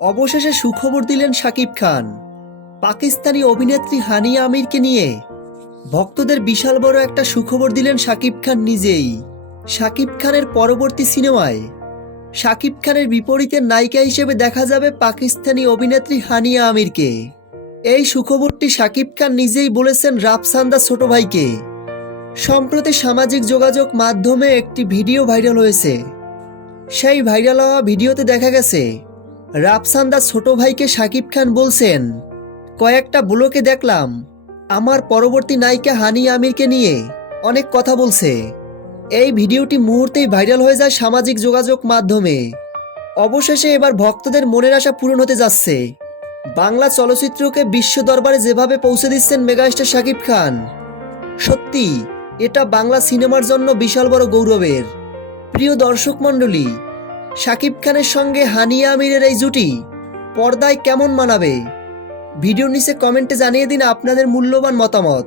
অবশেষে সুখবর দিলেন শাকিব খান। পাকিস্তানি অভিনেত্রী হানিয়া আমিরকে নিয়ে ভক্তদের বিশাল বড় একটা সুখবর দিলেন শাকিব খান নিজেই। শাকিব খানের পরবর্তী সিনেমায় শাকিব খানের বিপরীতে নায়িকা হিসেবে দেখা যাবে পাকিস্তানি অভিনেত্রী হানিয়া আমিরকে। এই সুখবরটি শাকিব খান নিজেই বলেছেন রাফসান্দা ছোট ভাইকে। সম্প্রতি সামাজিক যোগাযোগ মাধ্যমে একটি ভিডিও ভাইরাল হয়েছে। সেই ভাইরাল হওয়া ভিডিওতে দেখা গেছে রাফসান্দা ছোট ভাইকে শাকিব খান বলছেন, কয়েকটা ব্লকে দেখলাম আমার পরবর্তী নায়িকা হানিয়া আমিরকে নিয়ে অনেক কথা বলছে। এই ভিডিওটি মুহূর্তেই ভাইরাল হয়ে যায় সামাজিক যোগাযোগ মাধ্যমে। অবশেষে এবার ভক্তদের মনের আশা পূরণ হতে যাচ্ছে। বাংলা চলচ্চিত্রকে বিশ্ব দরবারে যেভাবে পৌঁছে দিচ্ছেন মেগাস্টার শাকিব খান, সত্যি এটা বাংলা সিনেমার জন্য বিশাল বড় গৌরবের। প্রিয় দর্শক মণ্ডলী, শাকিব খানের সঙ্গে হানিয়া আমিরের এই জুটি পর্দায় কেমন মানাবে? ভিডিওর নিচে কমেন্টে জানিয়ে দিন আপনাদের মূল্যবান মতামত।